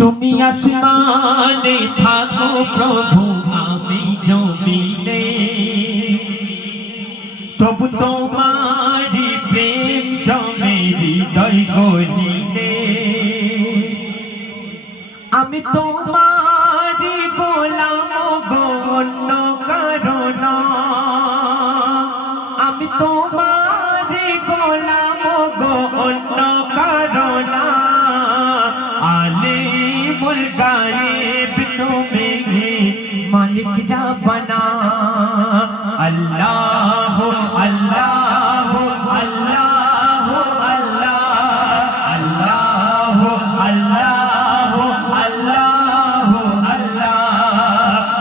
তুমি আসমানে থাকো প্রভু আমি জমিনে, তবু তোমারি প্রেম জমে হৃদয় গহীনে। আমি তোমারি গোলাম গো অন্য কারো না, আমি তোমারি গোলাম গো অন্য কারো না। আলিমুল গায়েব তুমি মালিক রাব্বানা। আল্লাহ আল্লাহ আল্লাহ আল্লাহ আল্লাহ আল্লাহ আল্লাহ আল্লাহ।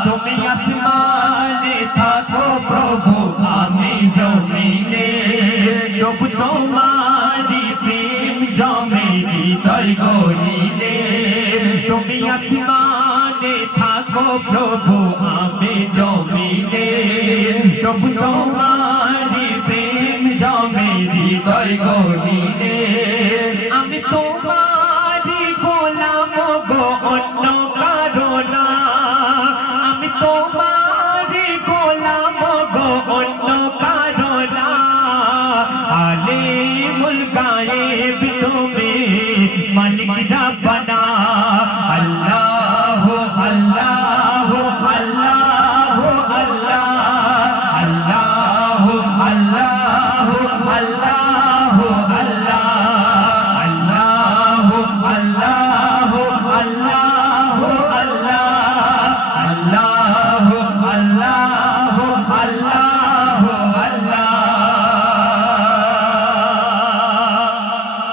তুমি আসমানে থাকো প্রভু আমি জমিনে, তবু তোমারি প্রেম জমে হৃদয় গহীনে। তুমি আসমানে থাকো প্রভু আমি জমিনে, তবু তোমারি প্রেম জমে হৃদয় গহীনে। আমি তোমারি গোলাম গো অন্য কারো না, আমি তোমারি গোলাম গো অন্য কারো না। আলিমুল গায়েব তুমি মালিক রাব্বানা। আল্লাহ আল্লাহ আল্লাহ আল্লাহ আল্লাহ আল্লাহ আল্লাহ আল্লাহ আল্লাহ আল্লাহ আল্লাহ আল্লাহ আল্লাহ আল্লাহ।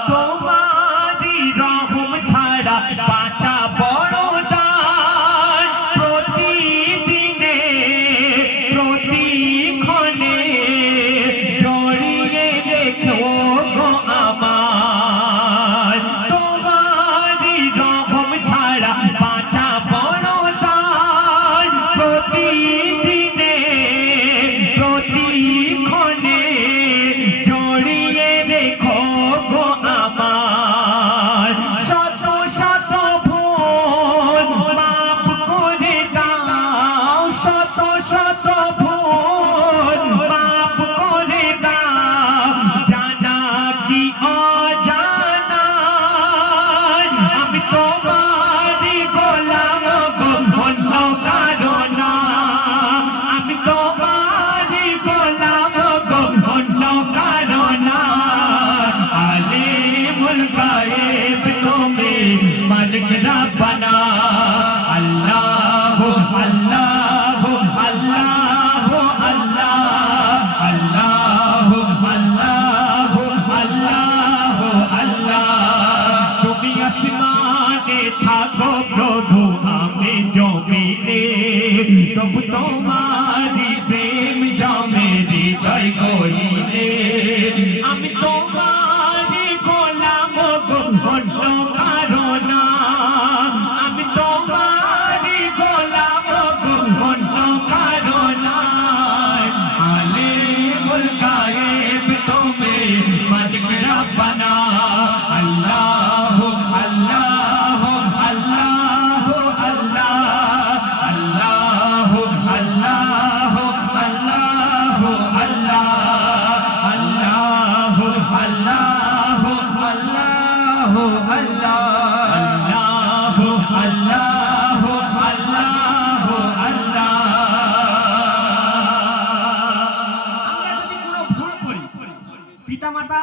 তোমারি রহম ছাড়া বাঁচা বড় দায়, প্রতিদিনে প্রতিক্ষণে জড়িয়ে রেখো গো আমায়। তোমারি রহম ছাড়া বাঁচা বড় দায়, প্রতিদিনে প্রতিক্ষণে জড়িয়ে রেখো গো আমায়। শত শত ভুল মাফ করে দাও, শত শত ভুল মাফ করে দাও, জানা কি অজানা। আমি তোমারি গোলাম গো অন্য কারো না, আমি তোমারি গোলাম গো অন্য কারো না। আলিমুল গায়েব তুমি মালিক রাব্বানা। আল্লাহ আল্লাহ আল্লাহ আল্লাহ আল্লাহ আল্লাহ আল্লাহ আল্লাহ। তুমি আসমানে থাকো প্রভু আমি জমিনে, তবু তোমারি প্রেম জমে হৃদয় গহীনে। আমি তোমারি গোলাম গো অন্য কারো না, আমি তোমারি গোলাম গো অন্য কারো না। আলিমুল গায়েব তুমি মালিক রাব্বানা। আল্লাহ আল্লাহ আল্লাহ আল্লাহ আল্লাহ আল্লাহ আল্লাহ আল্লাহ আল্লাহ আল্লাহ আল্লাহ আল্লাহ আল্লাহ আল্লাহ। আমরা যদি কোনো ভুল করি পিতামাতা